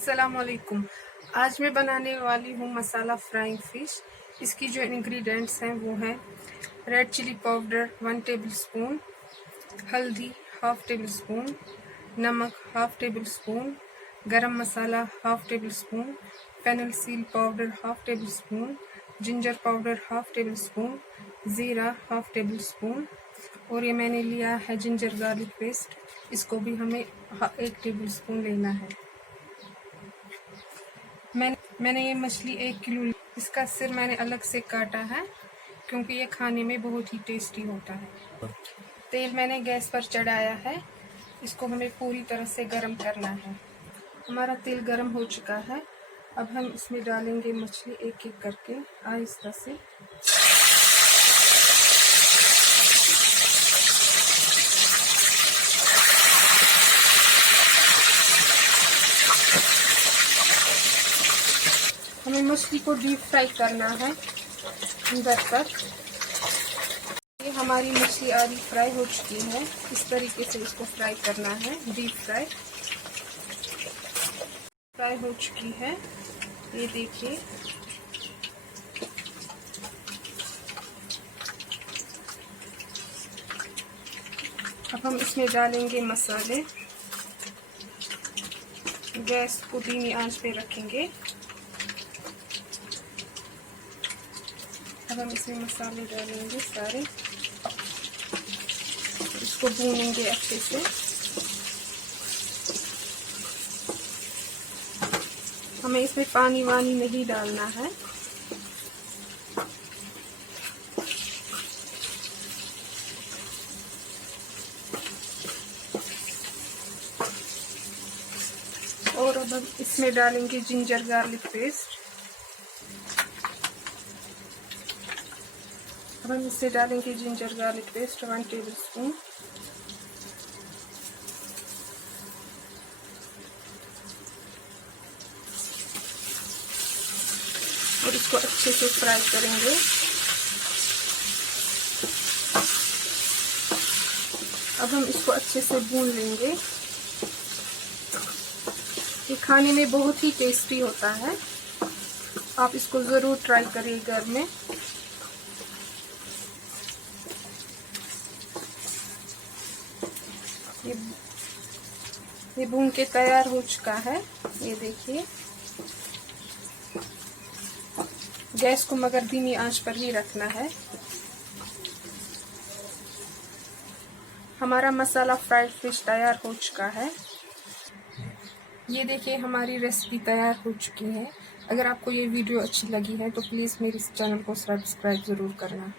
अस्सलाम वालेकुम। आज मैं बनाने वाली हूँ मसाला फ्राइंग फ़िश। इसकी जो इंग्रेडिएंट्स हैं वो हैं रेड चिली पाउडर 1 टेबलस्पून, हल्दी हाफ़ टेबल स्पून, नमक half tablespoon, garam masala half tablespoon, fennel seed powder half tablespoon, ginger powder half tablespoon, ज़ीरा हाफ़ टेबल स्पून और ये मैंने लिया है जिंजर गार्लिक पेस्ट। इसको भी हमें 1 टेबल स्पून लेना है। मैंने ये मछली 1 किलो ली। इसका सिर मैंने अलग से काटा है क्योंकि ये खाने में बहुत ही टेस्टी होता है। तेल मैंने गैस पर चढ़ाया है। इसको हमें पूरी तरह से गरम करना है। हमारा तेल गरम हो चुका है। अब हम इसमें डालेंगे मछली एक एक करके आहिस्ता से। हमें मछली को डीप फ्राई करना है अंदर तक। ये हमारी मछली आधी फ्राई हो चुकी है। इस तरीके से इसको फ्राई करना है, डीप फ्राई हो चुकी है। ये देखिए, अब हम इसमें डालेंगे मसाले। गैस को धीमी आंच पे रखेंगे। अब हम इसमें मसाले डालेंगे सारे, इसको भूनेंगे अच्छे से। हमें इसमें पानी वानी नहीं डालना है। और अब हम इसमें डालेंगे जिंजर गार्लिक पेस्ट। अब हम इससे डालेंगे ginger garlic paste 1 table spoon. और इसको अच्छे से फ्राई करेंगे। अब हम इसको अच्छे से भून लेंगे। ये खाने में बहुत ही टेस्टी होता है। आप इसको ज़रूर ट्राई करिए घर में। ये भून के तैयार हो चुका है। ये देखिए, गैस को मगर धीमी आंच पर ही रखना है। हमारा मसाला फ्राइड फिश तैयार हो चुका है। ये देखिए, हमारी रेसिपी तैयार हो चुकी है। अगर आपको ये वीडियो अच्छी लगी है तो प्लीज़ मेरे इस चैनल को सब्सक्राइब ज़रूर करना।